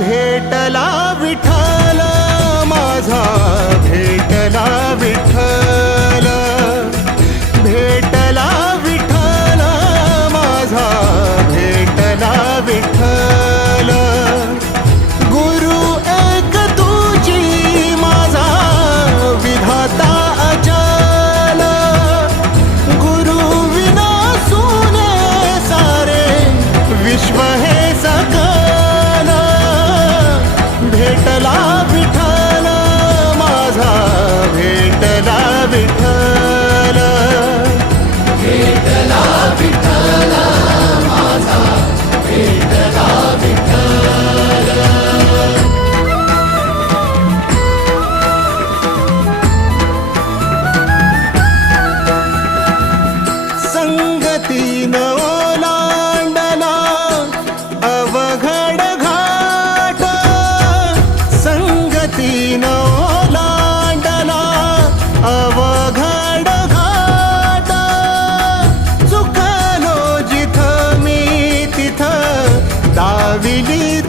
भेटला विठ्ठल माझा, भेटला विठ्ठल, भेटला विठ्ठल माझा, भेटला विठ्ठल. गुरु एक तुझी माझा विधाता अचल, गुरु विना सुने सारे विश्व हे सकल. भेटला विठ्ठल माझा, भेटला विठ्ठल, भेटला विठ्ठल माझा, भेटला विठ्ठल. संगतीन ओलांडला अवघड घाट, संगतीन